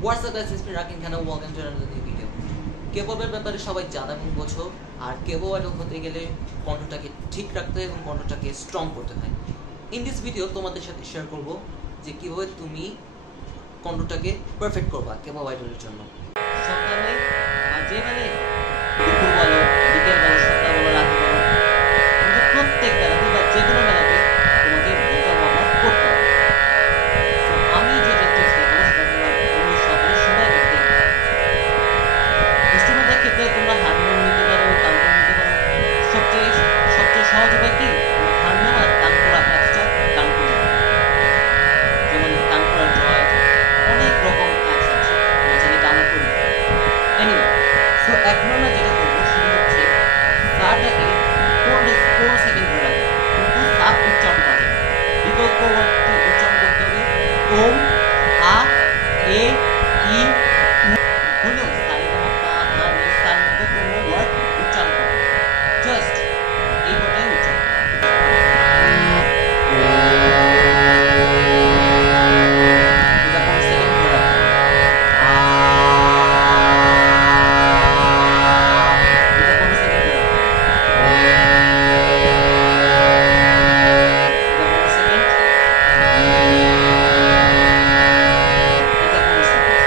What's up guys, it's me Rakin Khan, welcome to another new video. কেপপের ব্যাপারে সবাই জানো এবং বোঝো, আর কেপপ আইডল হতে গেলে কণ্ঠটাকে ঠিক রাখতে হয় এবং কণ্ঠটাকে স্ট্রং করতে হয়। ইন দিস ভিডিও তোমাদের সাথে শেয়ার করব যে কিভাবে তুমি কণ্ঠটাকে পারফেক্ট করবা কেপপ আইডলের জন্য। সকালে বা যে মানে দুপুর বলো, বিকেল বলো, সন্ধ্যা বলো, রাত বলো, কিন্তু প্রত্যেক বেলাতে বা যে কোনো বেলাতে তোমাকে ভোকাল ওয়ার্ম আপ করতে হবে। আমি যে টিপস দেবো সেটা তোমরা পুরো সকালে সময় করতে হবে। ইনস্ট্রুমেন্টের ক্ষেত্রে তোমরা হারমোনিয়াম নিতে পারো, তানপুরা নিতে পারো। সবচেয়ে সহজ উপায় কি? হারমোনিয়াম আর তানপুরা একটা গান করে নেবে। যেমন তানপুরা জয়, অনেক রকম অ্যাপস আছে, তোমরা চাইলে ডাউনলোড করে নিতে পারো। এনিওয়ে, সো এখন আমরা যেটা করবো সেটা হচ্ছে সাটাকে 4 সেকেন্ড ধরে রাখবো, কিন্তু সাপ উচ্চারণ করা যাবে। বিকল্প ওয়ার্ডটি উচ্চারণ করতে হবে ওম, আ, এ, ই, উ। হলো সার মতো কোনো ওয়ার্ড উচ্চারণ করবে, জাস্ট এই ওয়ার্ডটাই উচ্চারণ করবে। এটা 5 সেকেন্ড ধরে রাখতে হবে। এটা 5 সেকেন্ড ধরে রাখতে হবে। এটা 5 সেকেন্ড। এটা 5 সেকেন্ড।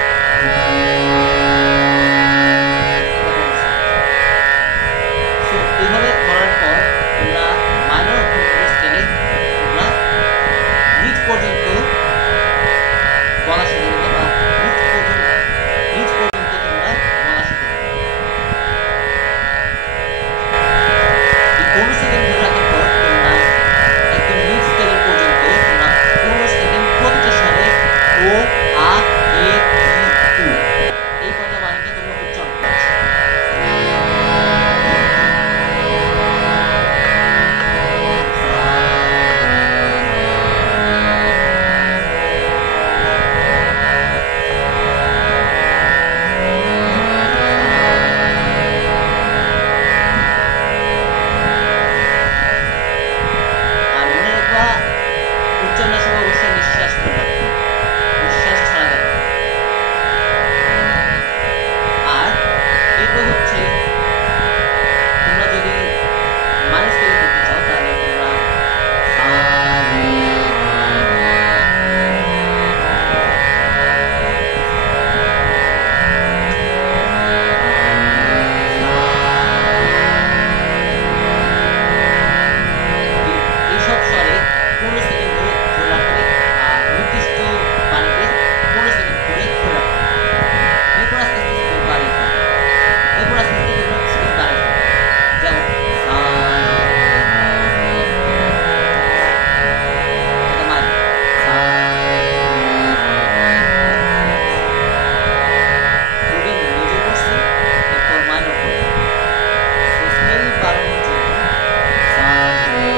সো এইভাবে করার পর তোমরা মাইনর স্কেলে তোমরা নিচ পর্যন্ত গলা শিখে নেবে বা নিচ পর্যন্ত তোমরা গলা শিখে নেবে। এই 15 সেকেন্ড ধরে রাখার পর তোমরা একদম নিচ স্কেলের পর্যন্ত তোমরা 15 সেকেন্ড প্রতিটা স্বরে ও, আ, এ, ই, উ এই কয়টা বানানকে তোমরা উচ্চারণ করছো। আর মনে রাখবা, উচ্চারণের সময় অবশ্যই নিঃশ্বাস ধরে রাখবে, নিঃশ্বাস ছাড়া যাবে না। আর এরপর হচ্ছে তোমরা যদি মাইনর স্কেলে করতে চাও তাহলে তোমরা সা, রে, এইসব স্বরে 15 সেকেন্ড ধরে রাখতে হবে। আর নির্দিষ্ট বাণীতে 15 সেকেন্ড ধরে রাখতে হবে। এরপর আস্তে আস্তে স্পিড বাড়িয়ে দিতে হবে। এরপর আস্তে আস্তে তোমরা স্পিড বাড়াতে হবে। যেমন সা, রে, এটা মাইনর। সা, পূর্বে মেজর করছি, এরপর মাইনর করলাম। সো স্কেল বাড়ানোর জন্য সা, রে,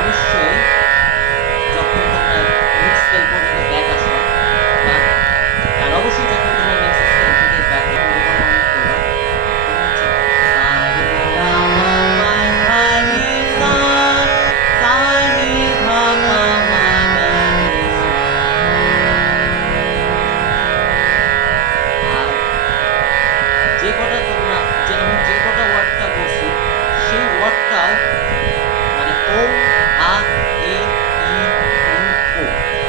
অবশ্যই যখন তোমরা নেক্সট স্কেল পর্যন্ত ব্যাক আসো আর অবশ্যই যখন তোমরা নেক্সট স্কেল থেকে ব্যাক করবা তখন হচ্ছে সা, রে, গা, মা, পা, ধা, নি, সা, সা, নি, ধা, পা, মা, গা, নি, সা। আর আমি যে কটা ওয়ার্ডটা বলছি সেই ওয়ার্ডটাও মানে ও, আ, এ, ই, উ, ও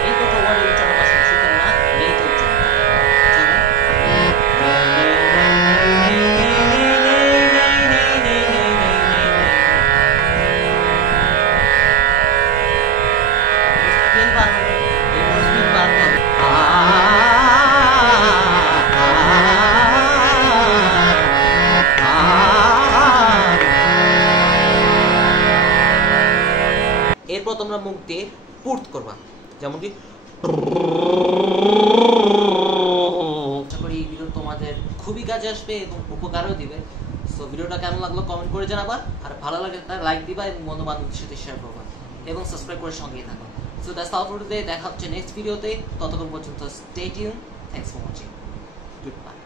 এই কটা ওয়ার্ডের উচ্চারণ পাশাপাশি তোমরা রেতে উচ্চারণ করবে। যেমন স্কেল বাড়ানো, এরপর স্পিড বাড়াতে হবে। এরপর তোমরা মুখ দিয়ে পুর্ত করবা, যেমন কি আশা করি এই ভিডিও তোমাদের খুবই কাজে আসবে এবং উপকারও দিবে। সো ভিডিওটা কেমন লাগলো কমেন্ট করে জানাবা, আর ভালো লাগলে লাইক দিবা এবং বন্ধু বান্ধবদের সাথে শেয়ার করবা এবং সাবস্ক্রাইব করে সঙ্গেই থাকো। So that's all for today. দেখা হচ্ছে নেক্সট ভিডিওতে। ততক্ষণ পর্যন্ত stay tune. Thanks for watching. Good bye.